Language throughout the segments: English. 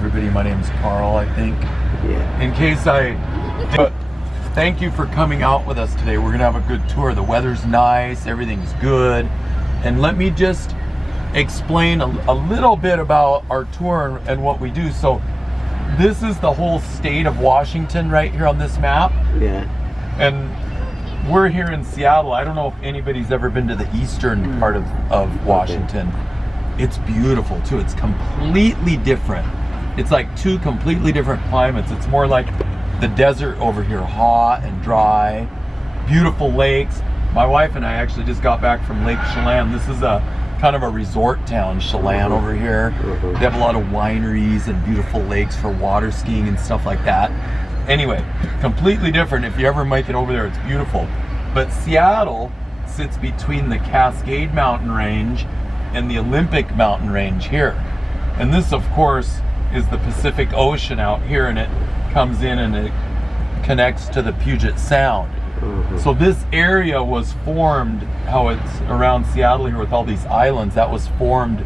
everybody. My name's Karel, I think. Yeah. In case but thank you for coming out with us today. We're gonna have a good tour. The weather's nice, everything's good. And let me just explain a little bit about our tour and what we do. So this is the whole state of Washington right here on this map. Yeah. And we're here in Seattle. I don't know if anybody's ever been to the eastern part of Washington. Okay. It's beautiful too. It's completely different. It's like two completely different climates. It's more like the desert over here, hot and dry, beautiful lakes. My wife and I actually just got back from Lake Chelan. This is a kind of a resort town, Chelan over here. They have a lot of wineries and beautiful lakes for water skiing and stuff like that. Anyway, completely different. If you ever make it over there, it's beautiful. But Seattle sits between the Cascade Mountain Range and the Olympic Mountain Range here. And this, of course, is the Pacific Ocean out here, and it comes in and it connects to the Puget Sound. So this area was formed, how it's around Seattle here with all these islands, that was formed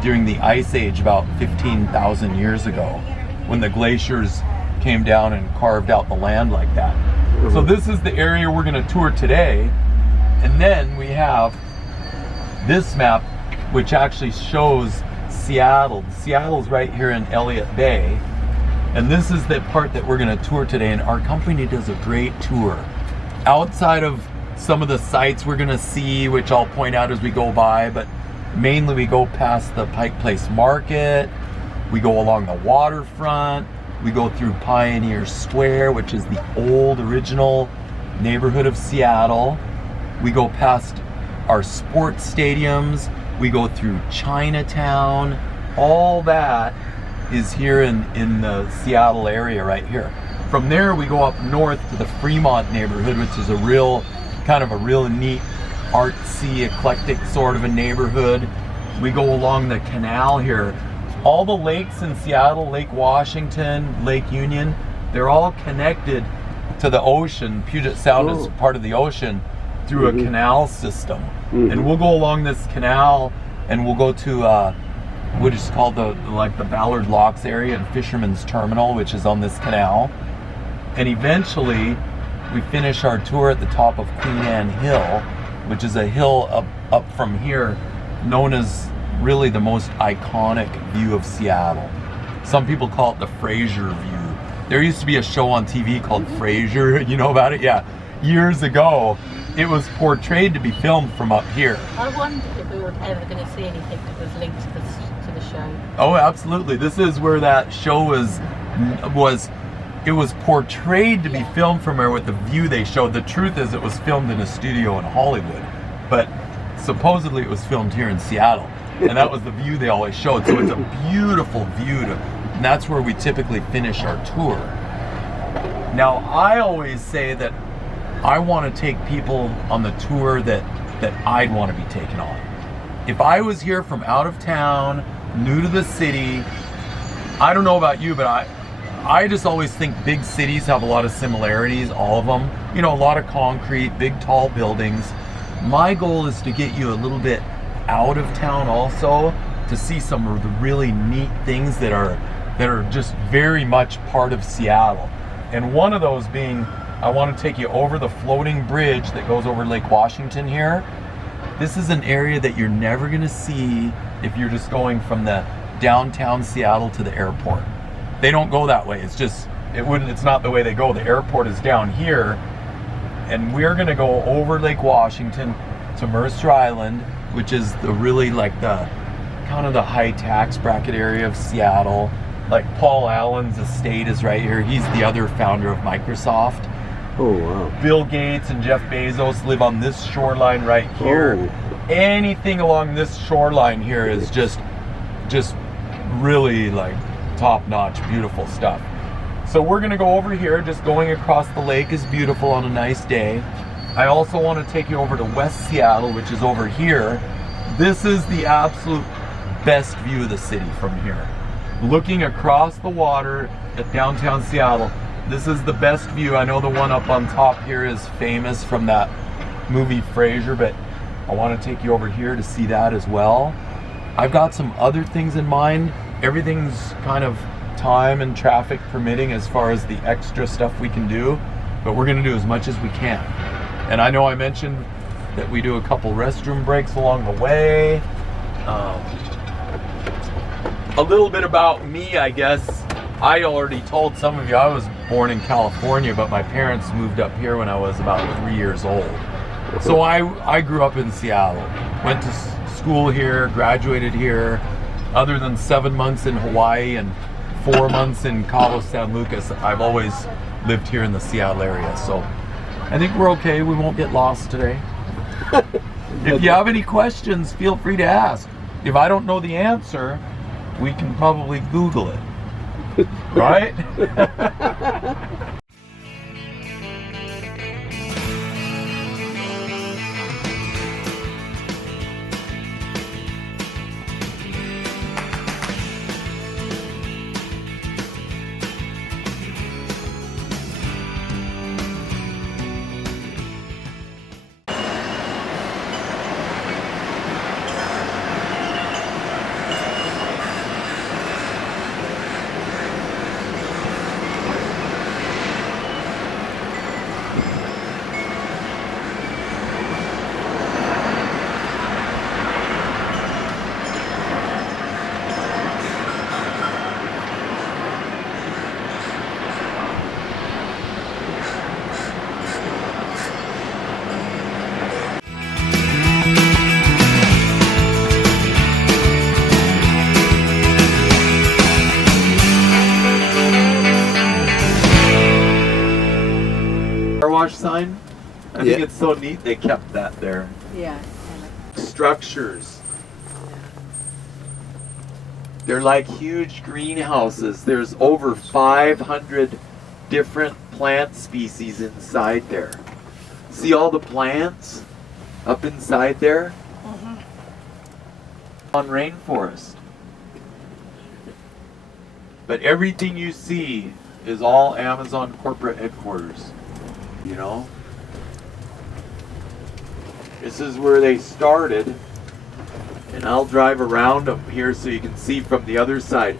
during the Ice Age about 15,000 years ago, when the glaciers came down and carved out the land like that. So this is the area we're going to tour today. And then we have this map, which actually shows Seattle. Seattle's right here in Elliott Bay. And this is the part that we're going to tour today. And our company does a great tour. Outside of some of the sites we're going to see, which I'll point out as we go by, but mainly we go past the Pike Place Market. We go along the waterfront. We go through Pioneer Square, which is the old original neighborhood of Seattle. We go past our sports stadiums. We go through Chinatown. All that is here in the Seattle area right here. From there, we go up north to the Fremont neighborhood, which is a real neat, artsy, eclectic sort of a neighborhood. We go along the canal here. All the lakes in Seattle, Lake Washington, Lake Union, they're all connected to the ocean. Puget Sound is part of the ocean through a canal system. And we'll go along this canal and we'll go to what is called the Ballard Locks area and Fisherman's Terminal, which is on this canal. And eventually we finish our tour at the top of Queen Anne Hill, which is a hill up from here, known as really the most iconic view of Seattle. Some people call it the Fraser view. There used to be a show on TV called Frasier. You know about it? Yeah. Years ago, it was portrayed to be filmed from up here. I wondered if we were ever going to see anything that was linked to the show. Oh, absolutely. This is where that show was portrayed to be filmed from here with the view they showed. The truth is it was filmed in a studio in Hollywood, but supposedly it was filmed here in Seattle. And that was the view they always showed. So it's a beautiful view and that's where we typically finish our tour. Now, I always say that I want to take people on the tour that I'd want to be taken on. If I was here from out of town, new to the city, I don't know about you, but I just always think big cities have a lot of similarities, all of them. You know, a lot of concrete, big tall buildings. My goal is to get you a little bit out of town also, to see some of the really neat things that are just very much part of Seattle. And one of those being, I want to take you over the floating bridge that goes over Lake Washington here. This is an area that you're never going to see if you're just going from the downtown Seattle to the airport. They don't go that way. It's not the way they go. The airport is down here, and we're going to go over Lake Washington to Mercer Island, which is the really the kind of the high tax bracket area of Seattle. Like Paul Allen's estate is right here. He's the other founder of Microsoft. Oh, wow. Bill Gates and Jeff Bezos live on this shoreline right here. Oh. Anything along this shoreline here is just really top-notch, beautiful stuff. So we're gonna go over here. Just going across the lake is beautiful on a nice day. I also want to take you over to West Seattle, which is over here. This is the absolute best view of the city from here. Looking across the water at downtown Seattle, this is the best view. I know the one up on top here is famous from that movie Frasier, but I want to take you over here to see that as well. I've got some other things in mind. Everything's kind of time and traffic permitting as far as the extra stuff we can do, but we're going to do as much as we can. And I know I mentioned that we do a couple restroom breaks along the way. A little bit about me, I guess. I already told some of you I was born in California, but my parents moved up here when I was about 3 years old. So I grew up in Seattle, went to school here, graduated here. Other than 7 months in Hawaii and 4 months in Cabo San Lucas, I've always lived here in the Seattle area. So I think we're okay. We won't get lost today. If you have any questions, feel free to ask. If I don't know the answer, we can probably Google it. Right? Wash sign. I think it's so neat they kept that there. Yeah. Structures. They're like huge greenhouses. There's over 500 different plant species inside there. See all the plants up inside there? On rainforest. But everything you see is all Amazon corporate headquarters. You know, this is where they started, and I'll drive around them here so you can see from the other side.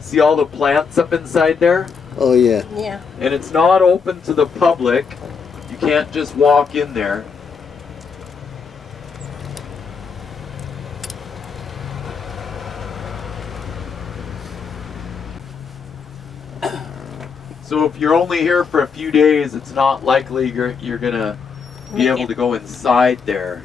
See all the plants up inside there? Oh yeah. Yeah. And it's not open to the public. You can't just walk in there. So if you're only here for a few days, it's not likely you're gonna be able to go inside there.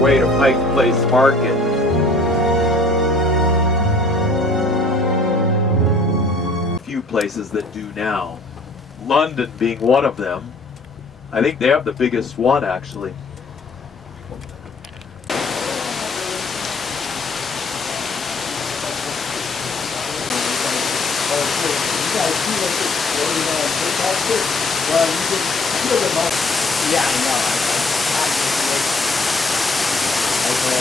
Way to Pike Place Market. A few places that do now. London being one of them. I think they have the biggest one actually. Yeah, I know. It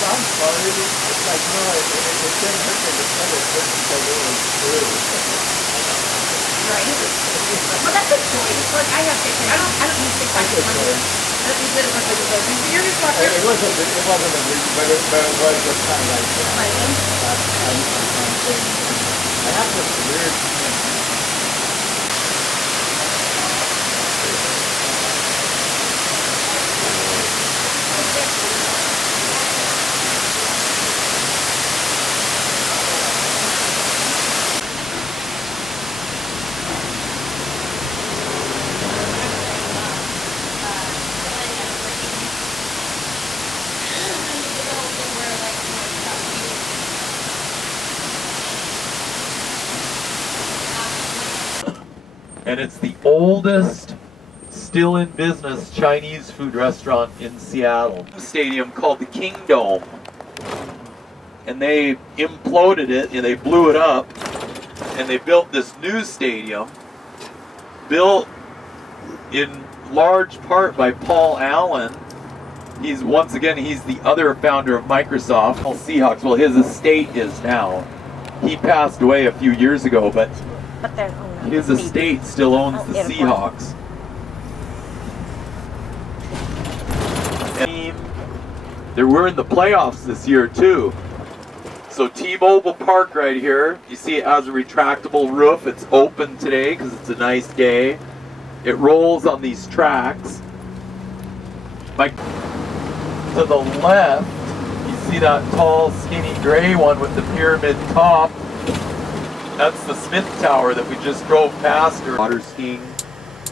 sounds funny. It's like, no, it didn't hurt them to tell it because it was true. Right. Well, that's a choice. Like, I have pictures. I don't use TikTok. I don't use it as much as you're just walking. It wasn't a reason, but it was just kind of like, I have this weird And it's the oldest still in business Chinese food restaurant in Seattle. Stadium called the Kingdome. And they imploded it and they blew it up. And they built this new stadium, built in large part by Paul Allen. He's the other founder of Microsoft. Seahawks, well, his estate is now. He passed away a few years ago, but his estate still owns the Seahawks. And we're in the playoffs this year too. So T-Mobile Park right here, you see it has a retractable roof. It's open today because it's a nice day. It rolls on these tracks. To the left, you see that tall, skinny gray one with the pyramid top. That's the Smith Tower that we just drove past. Water skiing.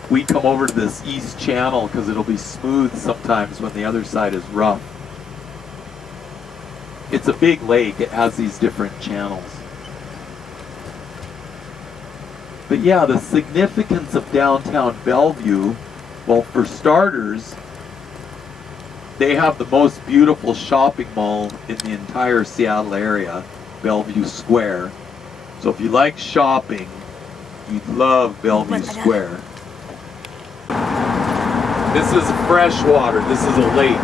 We come over to this east channel because it'll be smooth sometimes when the other side is rough. It's a big lake. It has these different channels. But yeah, the significance of downtown Bellevue, well, for starters, they have the most beautiful shopping mall in the entire Seattle area, Bellevue Square. So if you like shopping, you'd love Bellevue Square. This is fresh water. This is a lake.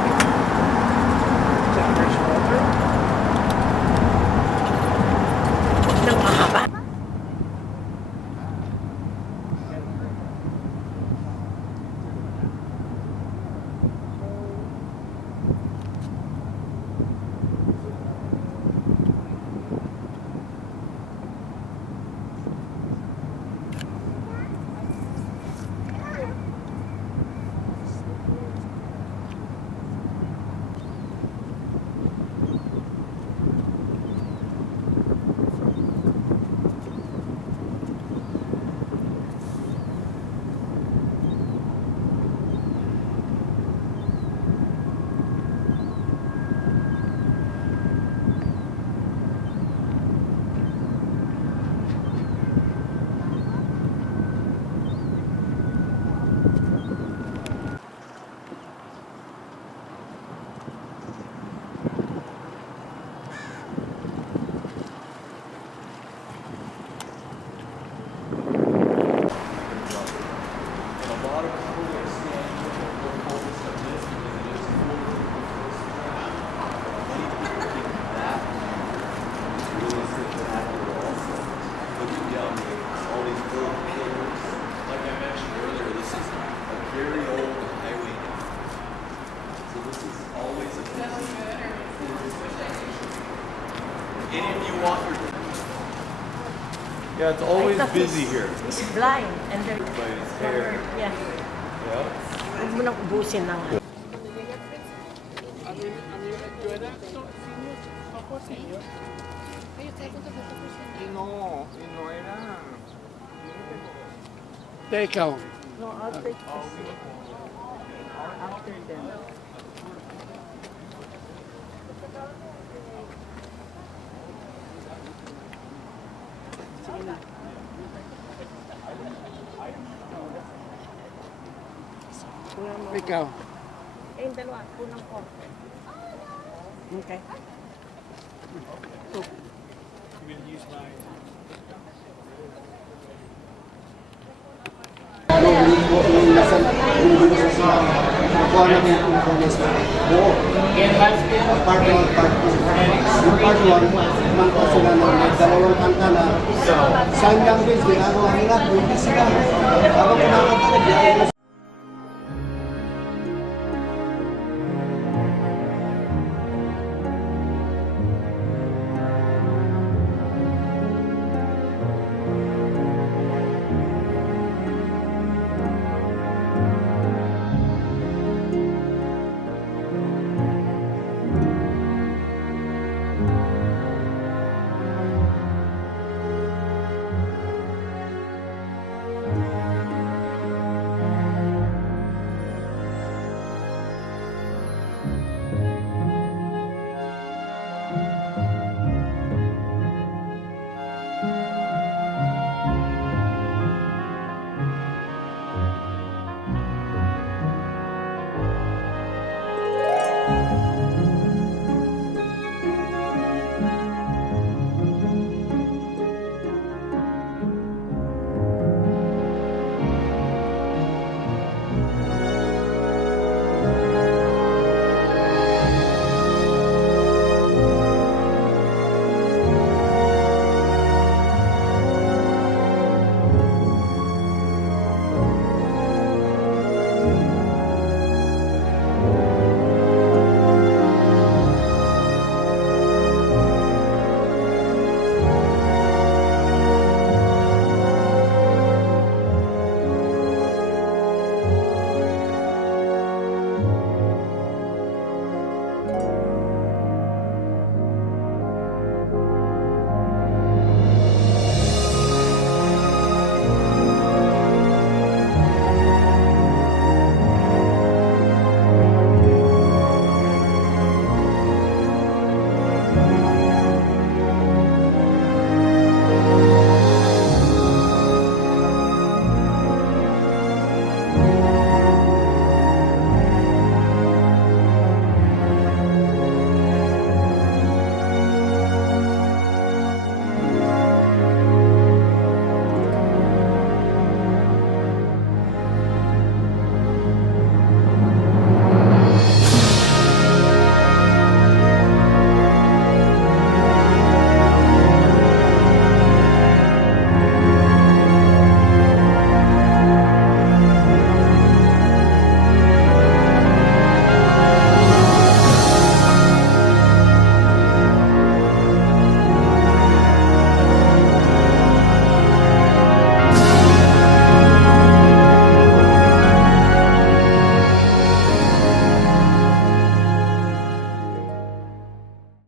Yeah, it's always busy here. It's blind and there Everybody's hair. yeah. Yeah. Huwag mo nang ubusin ng Take out. No, I'll take this. After them. Sige na. Kulang mo. Ikaw. Eh, yung dalawa. Kulang ko. Okay. Nakuha namin yung information. Oo. Part 1, part 2. Yung part 1, kumanta sila ng may dalawang kanta na sign language, ginagawa nila, pwede sila. Habang kumakanta,